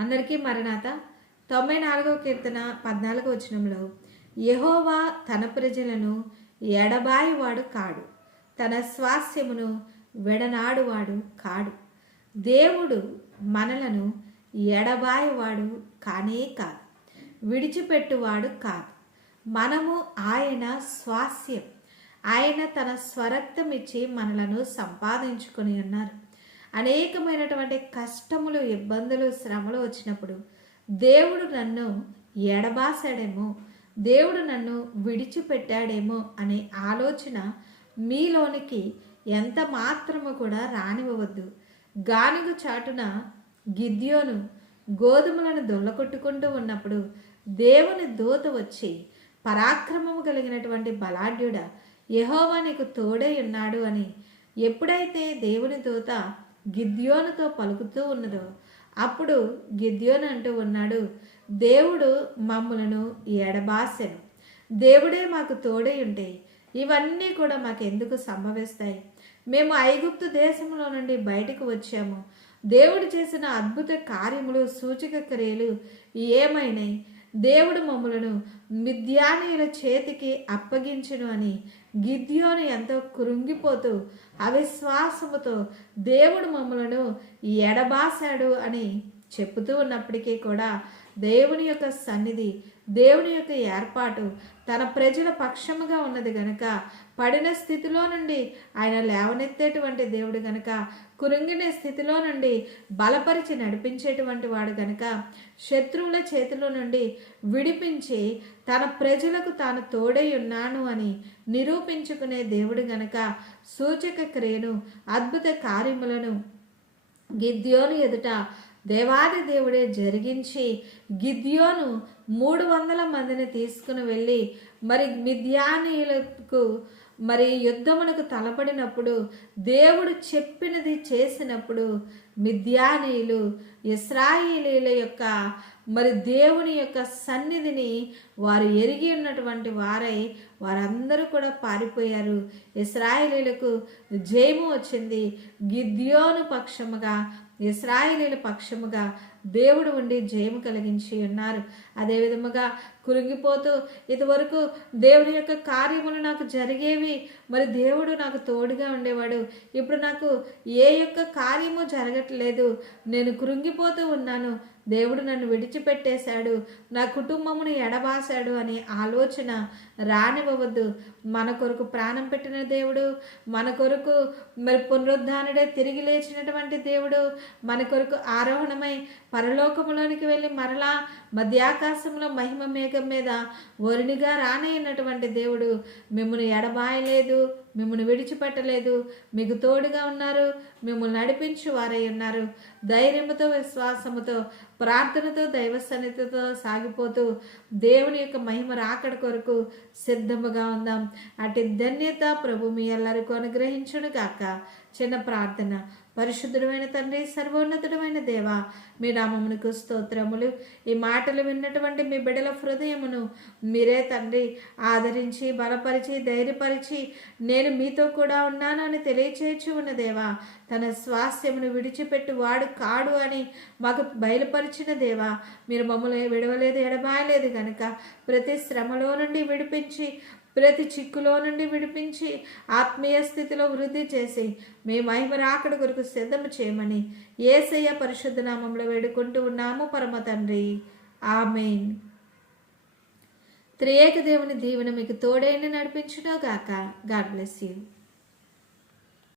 అందరికీ మరణాత. తొంభై నాలుగవ కీర్తన పద్నాలుగో వచనంలో యహోవా తన ప్రజలను ఎడబాయివాడు కాడు తన స్వాస్యమును వెడనాడువాడు కాడు. దేవుడు మనలను ఎడబాయివాడు కానే కాదు విడిచిపెట్టువాడు కాదు. మనము ఆయన స్వాస్యం ఆయన తన స్వరక్తం ఇచ్చి మనలను సంపాదించుకొని ఉన్నారు. అనేకమైనటువంటి కష్టములు ఇబ్బందులు శ్రమలు వచ్చినప్పుడు దేవుడు నన్ను ఎడబాసాడేమో దేవుడు నన్ను విడిచిపెట్టాడేమో అనే ఆలోచన మీలోనికి ఎంత మాత్రము కూడా రానివ్వవద్దు. గానుగు చాటున గిద్యోను గోధుమలను దొల్లకొట్టుకుంటూ ఉన్నప్పుడు దేవుని దూత వచ్చి పరాక్రమము కలిగినటువంటి బలాఢ్యుడ యహోవా నీకు తోడై ఉన్నాడు అని ఎప్పుడైతే దేవుని దూత గిద్యోనుతో పలుకుతూ ఉన్నదో. అప్పుడు గిద్యోను అంటూ ఉన్నాడు దేవుడు మమ్ములను ఎడబాసెను దేవుడే మాకు తోడై ఉంటే ఇవన్నీ కూడా మాకు ఎందుకు సంభవిస్తాయి? మేము ఐగుప్తు దేశంలో నుండి బయటకు వచ్చాము. దేవుడు చేసిన అద్భుత కార్యములు సూచక క్రియలు ఏమైనాయి దేవుడు మమ్మలను మిథ్యానీయుల చేతికి అప్పగించును అని గిద్యోను ఎంతో కృంగిపోతూ అవిశ్వాసముతో దేవుడు మమ్మలను ఎడబాశాడు అని చెప్తూ ఉన్నప్పటికీ కూడా దేవుని యొక్క సన్నిధి దేవుని యొక్క ఏర్పాటు తన ప్రజల పక్షముగా ఉన్నది గనక పడిన స్థితిలో నుండి ఆయన లేవనెత్తేటువంటి దేవుడు గనక కురుంగిన స్థితిలో నుండి బలపరిచి నడిపించేటువంటి వాడు గనక శత్రువుల చేతిలో నుండి విడిపించి తన ప్రజలకు తాను తోడై ఉన్నాను అని నిరూపించుకునే దేవుడు గనక సూచక క్రియను అద్భుత కార్యములను గిద్యోను ఎదుట దేవాది దేవుడే జరిగించి గిద్యోను మూడు వందల మందిని తీసుకుని వెళ్ళి మరి మిథ్యానీయులకు మరి యుద్ధమునకు తలపడినప్పుడు దేవుడు చెప్పినది చేసినప్పుడు మిథ్యానీయులు ఇస్రాయిలీల యొక్క మరి దేవుని యొక్క సన్నిధిని వారు ఎరిగి ఉన్నటువంటి వారై వారందరూ కూడా పారిపోయారు. ఇస్రాయిలీలకు జయము వచ్చింది. గిద్యోను పక్షముగా ఇస్రాయిలీల పక్షముగా దేవుడు ఉండి జయము కలిగించి ఉన్నారు. అదే విధముగా కురిగిపోతూ ఇదివరకు దేవుని యొక్క కార్యములు నాకు జరిగేవి మరి దేవుడు నాకు తోడుగా ఉండేవాడు. ఇప్పుడు నాకు ఏ యొక్క కార్యము జరగట్లేదు. నేను కృంగిపోతూ ఉన్నాను. దేవుడు నన్ను విడిచిపెట్టేశాడు. నా కుటుంబమును ఎడబాశాడు అనే ఆలోచన రానివ్వవద్దు. మన కొరకు ప్రాణం పెట్టిన దేవుడు మన కొరకు మరి పునరుద్ధానుడే తిరిగి లేచినటువంటి దేవుడు మన కొరకు ఆరోహణమై పరలోకములోనికి వెళ్ళి మరలా మధ్యాకాశంలో మహిమ మేఘం మీద వరునిగా రానయ్యినటువంటి దేవుడు. మిమ్మల్ని ఎడబాయలేదు. మిమ్మల్ని విడిచిపెట్టలేదు. మీకు తోడుగా ఉన్నారు. మిమ్మల్ని నడిపించు వారై ఉన్నారు. ధైర్యంతో విశ్వాసముతో ప్రార్థనతో దైవ సన్నిధితో సాగిపోతూ దేవుని యొక్క మహిమ రాకడ కొరకు సిద్ధముగా ఉందాం. అటు ధన్యత ప్రభు మీ ఎల్లరికూ అనుగ్రహించును కాక చిన్న ప్రార్థన. పరిశుద్ధుడమైన తండ్రి సర్వోన్నతుడమైన దేవ మీ నామమునకు స్తోత్రములు. ఈ మాటలు విన్నటువంటి మీ బిడల హృదయమును మీరే తండ్రి ఆదరించి బలపరిచి ధైర్యపరిచి నేను మీతో కూడా ఉన్నాను అని తెలియచేయచ్చు ఉన్న దేవా తన స్వాస్థ్యమును విడిచిపెట్టు వాడు కాడు అని మాకు బయలుపరిచిన దేవా మీరు మమ్మల్ని విడవలేదు ఎడబాయలేదు కనుక ప్రతి శ్రమలో నుండి విడిపించి ప్రతి చిక్కులో నుండి విడిపించి ఆత్మీయ స్థితిలో వృద్ధి చేసి మీ మహిమ రాకడ కొరకు సిద్ధం చేయమని ఏసయ్య పరిశుద్ధ నామంలో వేడుకుంటూ ఉన్నాము పరమ తండ్రి. ఆమెన్. త్రియేక దేవుని దీవెన మీకు తోడైన నడిపించునో గాక గాడ్ బ్లెస్ యూ.